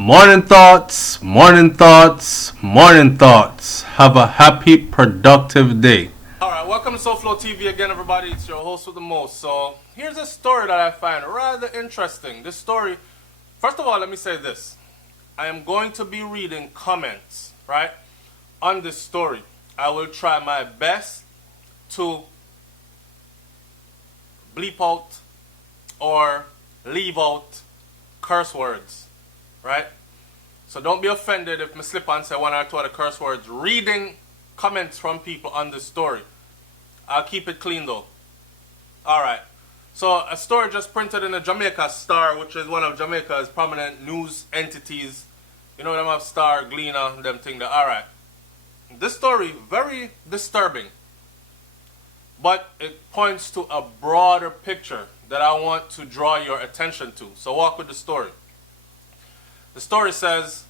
Morning thoughts, morning thoughts, morning thoughts. Have a happy, productive day. Alright, welcome to SoFlo TV again, everybody. It's your host with the most. So, here's a story that I find rather interesting. This story, first of all, let me say this. I am going to be reading comments, right, on this story. I will try my best to bleep out or leave out curse words, right? So don't be offended if I slip and say one or two other curse words. Reading comments from people on this story. I'll keep it clean though. Alright. So a story just printed in the Jamaica Star, which is one of Jamaica's prominent news entities. You know them have Star, Gleaner, them thing there. Alright. This story, very disturbing. But it points to a broader picture that I want to draw your attention to. So walk with the story. The story says,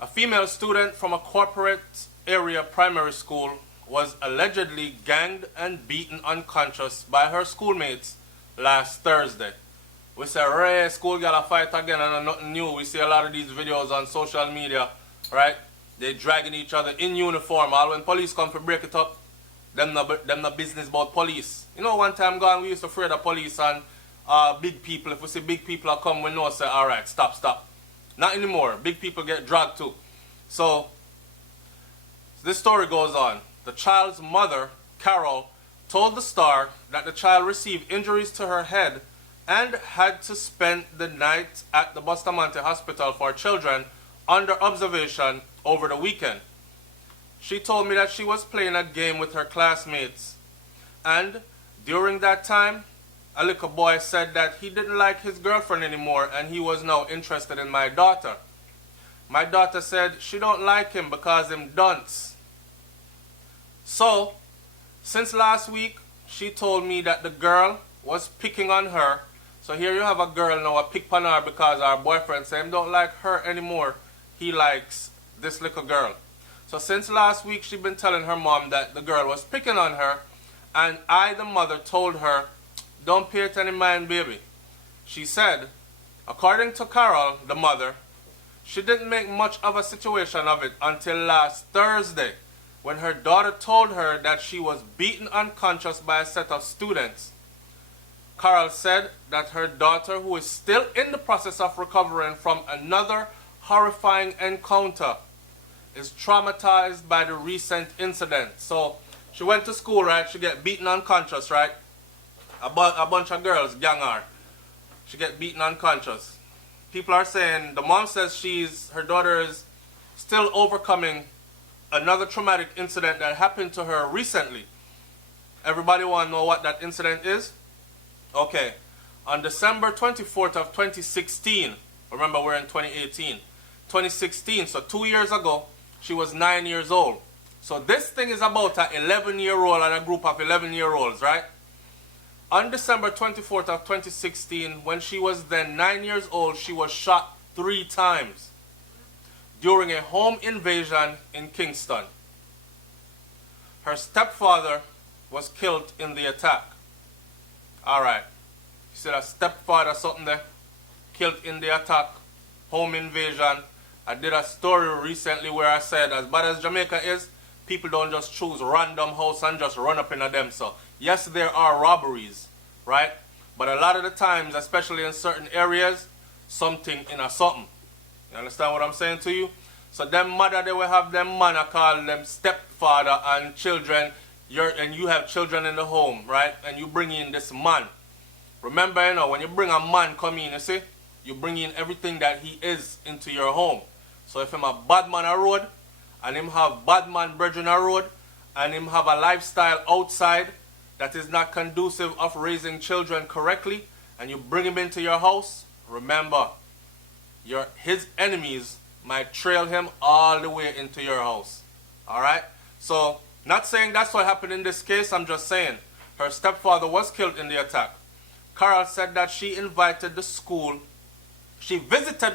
a female student from a corporate area primary school was allegedly ganged and beaten unconscious by her schoolmates last Thursday. We say, Ray, school gal fight again and nothing new. We see a lot of these videos on social media, right? They dragging each other in uniform. All when police come to break it up, them no business about police. You know, one time gone, we used to fear the police and big people. If we see big people are come, we know, say, all right, stop. Not anymore. Big people get dragged too. So, this story goes on. The child's mother, Carol, told the Star that the child received injuries to her head and had to spend the night at the Bustamante Hospital for Children under observation over the weekend. She told me that she was playing a game with her classmates, and during that time, a little boy said that he didn't like his girlfriend anymore and he was now interested in my daughter. My daughter said she don't like him because him dunce. So, since last week, she told me that the girl was picking on her. So here you have a girl now, a pick on her because our boyfriend said he don't like her anymore. He likes this little girl. So since last week, she's been telling her mom that the girl was picking on her, and I, the mother, told her, don't pay it any mind, baby. She said, according to Carol, the mother, she didn't make much of a situation of it until last Thursday, when her daughter told her that she was beaten unconscious by a set of students. Carol said that her daughter, who is still in the process of recovering from another horrifying encounter, is traumatized by the recent incident. So, she went to school, right? She get beaten unconscious, right? A bunch of girls gang her. She get beaten unconscious. People are saying, the mom says her daughter is still overcoming another traumatic incident that happened to her recently. Everybody want to know what that incident is? Okay. On December 24th of 2016, remember we're in 2018, 2016, so 2 years ago, she was 9 years old. So this thing is about an 11-year-old and a group of 11-year-olds, right? On December 24th of 2016, when she was then 9 years old, she was shot 3 times during a home invasion in Kingston. Her stepfather was killed in the attack. Alright. You see that stepfather something there? Killed in the attack. Home invasion. I did a story recently where I said, as bad as Jamaica is, people don't just choose random house and just run up into them. So, yes, there are robberies, right? But a lot of the times, especially in certain areas, something in a something. You understand what I'm saying to you? So, them mother, they will have them man, I call them stepfather and children. And you have children in the home, right? And you bring in this man. Remember, you know, when you bring a man come in, you see, you bring in everything that he is into your home. So if him a bad man a road, and him have bad man brethren a road, and him have a lifestyle outside that is not conducive of raising children correctly, and you bring him into your house, remember, his enemies might trail him all the way into your house. Alright? So, not saying that's what happened in this case, I'm just saying, her stepfather was killed in the attack. Carol said that she visited the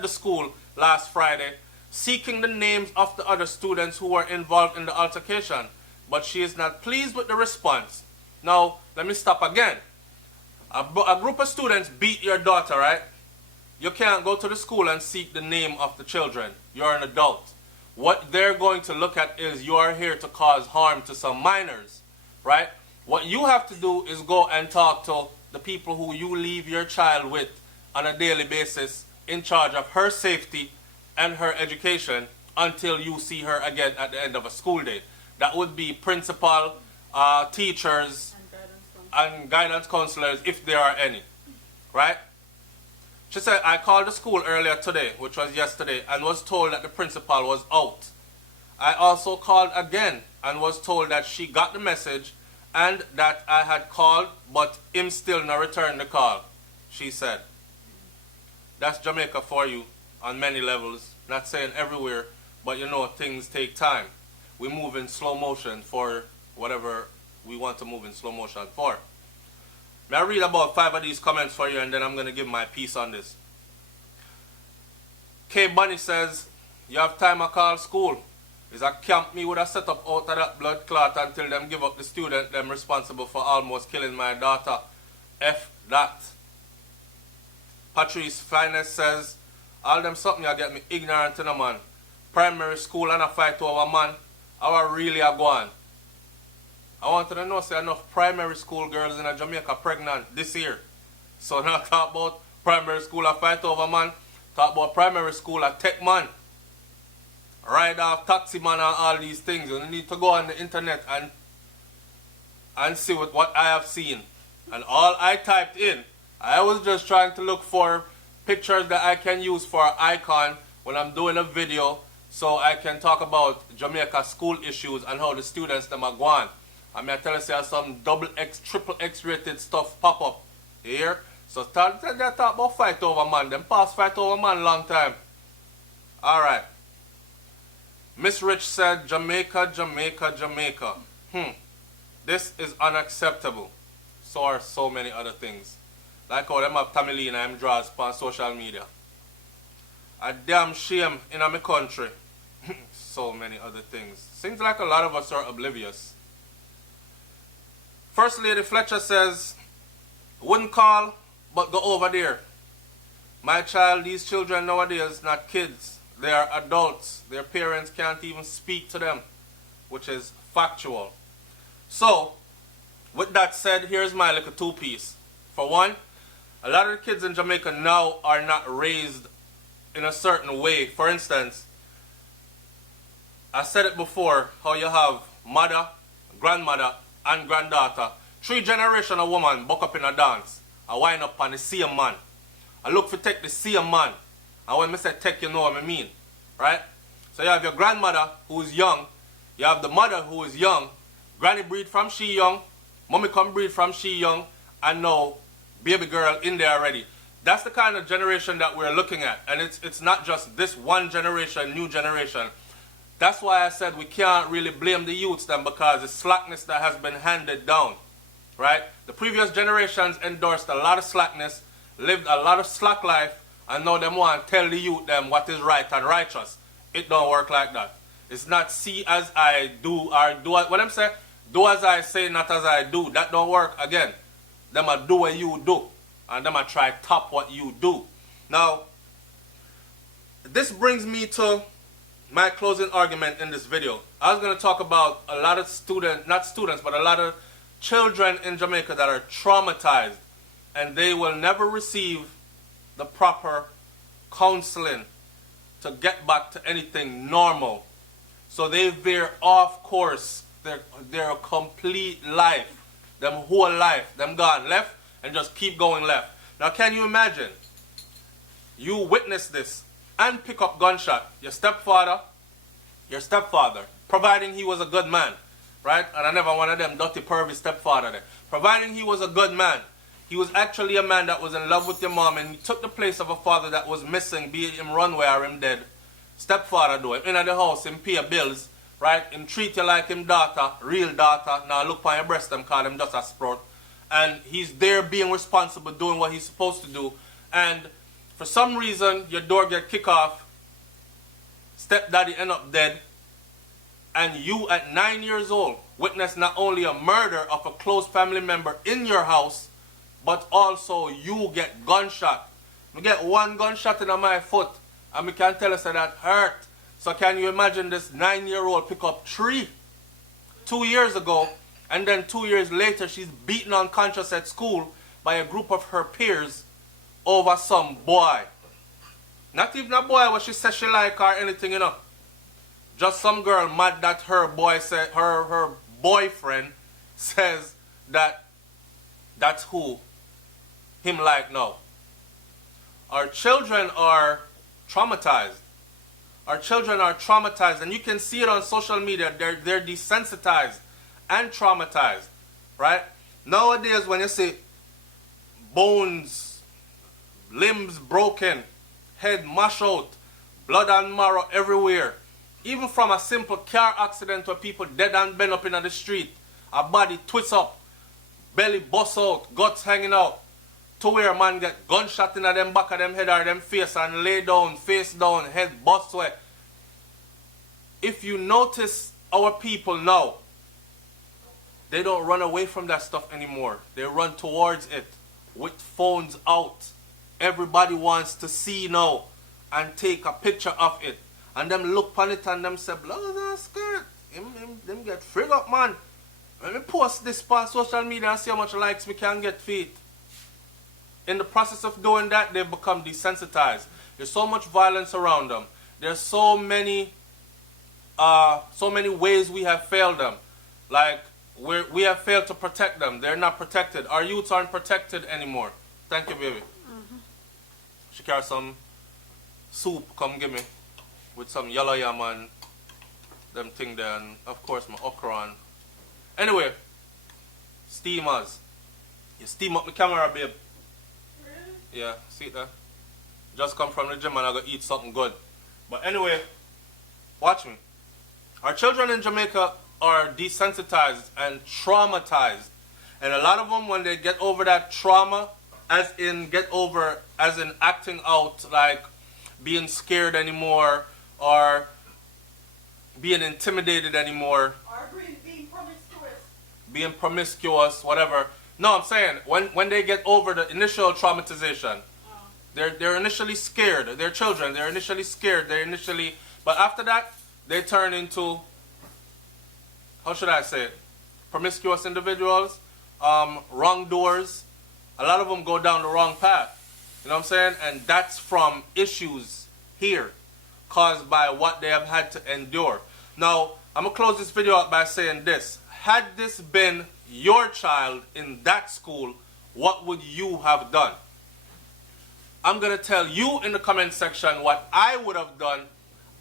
school last Friday, seeking the names of the other students who were involved in the altercation, but she is not pleased with the response. Now, let me stop again. A group of students beat your daughter, right? you can't go to the school and seek the name of the children. You're an adult. What they're going to look at is you are here to cause harm to some minors, right? What you have to do is go and talk to the people who you leave your child with on a daily basis in charge of her safety and her education until you see her again at the end of a school day. That would be principal, teachers, and guidance counselors, if there are any, right? She said, I called the school earlier today, which was yesterday, and was told that the principal was out. I also called again and was told that she got the message and that I had called, but him still not returned the call, she said. That's Jamaica for you on many levels. Not saying everywhere, but you know, things take time. We move in slow motion for whatever we want to move in slow motion for. May I read about 5 of these comments for you, and then I'm going to give my piece on this. K. Bunny says, you have time I call school. Is a camp me would have set up out of that blood clot until them give up the student them responsible for almost killing my daughter. F that. Patrice Finest says, all them something you get me ignorant in a man. Primary school and a fight over man. How really a go on? I wanted to know, say enough primary school girls in Jamaica pregnant this year. So now talk about primary school a fight over man. Talk about primary school a tech man. Ride off taxi man and all these things. You need to go on the internet and see what I have seen. And all I typed in, I was just trying to look for pictures that I can use for an icon when I'm doing a video, so I can talk about Jamaica school issues and how the students them are going. I mean, I tell you, say some XX, triple X rated stuff pop up here. So they talk about fight over man. Them past fight over man long time. Alright. Miss Rich said, Jamaica, Jamaica, Jamaica. This is unacceptable. So are so many other things. Like how them have Tamilina and draws on social media. A damn shame in my country. So many other things. Seems like a lot of us are oblivious. First Lady Fletcher says, wouldn't call, but go over there. My child, these children nowadays, not kids. They are adults. Their parents can't even speak to them, which is factual. So, with that said, here's my little two-piece. For one, a lot of the kids in Jamaica now are not raised in a certain way. For instance, I said it before, how you have mother, grandmother, and granddaughter. 3 generations of woman buck up in a dance. I wind up on the same man. I look for take the same man. And when I say take, you know what I mean. Right? So you have your grandmother who is young. You have the mother who is young. Granny breed from she young. Mommy come breed from she young. And now baby girl in there already. That's the kind of generation that we're looking at. And it's not just this one generation, new generation. That's why I said we can't really blame the youths then, because it's slackness that has been handed down. Right? The previous generations endorsed a lot of slackness, lived a lot of slack life, and now them want to tell the youth them what is right and righteous. It don't work like that. It's not see as I do or do as, what I'm saying, do as I say, not as I do. That don't work again. Them a do what you do, and them a try top what you do. Now, this brings me to my closing argument in this video. I was going to talk about a lot of students, not students, but a lot of children in Jamaica that are traumatized, and they will never receive the proper counseling to get back to anything normal. So they veer off course their complete life, them whole life, them gone left and just keep going left. Now can you imagine, you witness this and pick up gunshot, your stepfather, providing he was a good man, right? And I never wanted them dirty pervy stepfather there. Providing he was a good man. He was actually a man that was in love with your mom, and he took the place of a father that was missing, be it him runway or him dead. Stepfather do it. In the house, him pay bills, right? Him treat you like him daughter, real daughter. Now look on your breast, them call him just a sprout. And he's there being responsible, doing what he's supposed to do. And for some reason, your door get kicked off, stepdaddy end up dead, and you at 9 years old witness not only a murder of a close family member in your house, but also you get gunshot. I get one gunshot in my foot, and I can tell us that hurt. So can you imagine this 9-year-old pick up 3 2 years ago, and then 2 years later she's beaten unconscious at school by a group of her peers over some boy. Not even a boy what she says she like or anything, you know. Just some girl mad that her boyfriend says that that's who him like now. Our children are traumatized. Our children are traumatized, and you can see it on social media. They're desensitized and traumatized, right? Nowadays, when you see bones, limbs broken, head mash out, blood and marrow everywhere, even from a simple car accident where people dead and bent up in the street, a body twists up, belly bust out, guts hanging out, to where a man get gunshot in them back of them head or them face and lay down, face down, head bust away. If you notice our people now, they don't run away from that stuff anymore. They run towards it with phones out. Everybody wants to see now and take a picture of it. And them look on it and them say, blood and skirt. Them get frig up, man. Let me post this on social media and see how much likes we can get feet. In the process of doing that, they become desensitized. There's so much violence around them. There's so many ways we have failed them. Like, we have failed to protect them. They're not protected. Our youths aren't protected anymore. Thank you, baby. She carry some soup, come give me, with some yellow yam and them thing there, and of course my okra and... Anyway, steamers. You steam up my camera, babe. Really? Yeah, see it there? Just come from the gym and I go eat something good. But anyway, watch me. Our children in Jamaica are desensitized and traumatized. And a lot of them, when they get over that trauma, as in acting out like being scared anymore or being intimidated anymore. Or being promiscuous. Being promiscuous, whatever. No, I'm saying when they get over the initial traumatization, they're initially scared. They're children. They're initially scared. But after that, they turn into, how should I say it? Promiscuous individuals, wrongdoers. A lot of them go down the wrong path. You know what I'm saying? And that's from issues here caused by what they have had to endure. Now, I'm going to close this video out by saying this. Had this been your child in that school, what would you have done? I'm going to tell you in the comment section what I would have done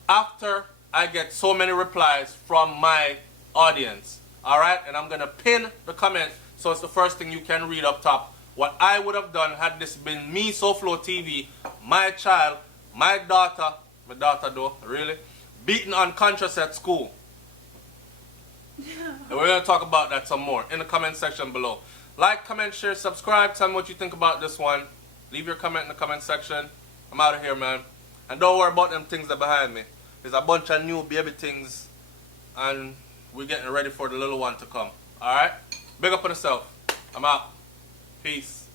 after I get so many replies from my audience. Alright? And I'm going to pin the comment so it's the first thing you can read up top. What I would have done had this been me, SoFlo TV, my child, my daughter though, really, beaten unconscious at school. And we're going to talk about that some more in the comment section below. Like, comment, share, subscribe. Tell me what you think about this one. Leave your comment in the comment section. I'm out of here, man. And don't worry about them things that are behind me. There's a bunch of new baby things. And we're getting ready for the little one to come. Alright? Big up on yourself. I'm out. Peace.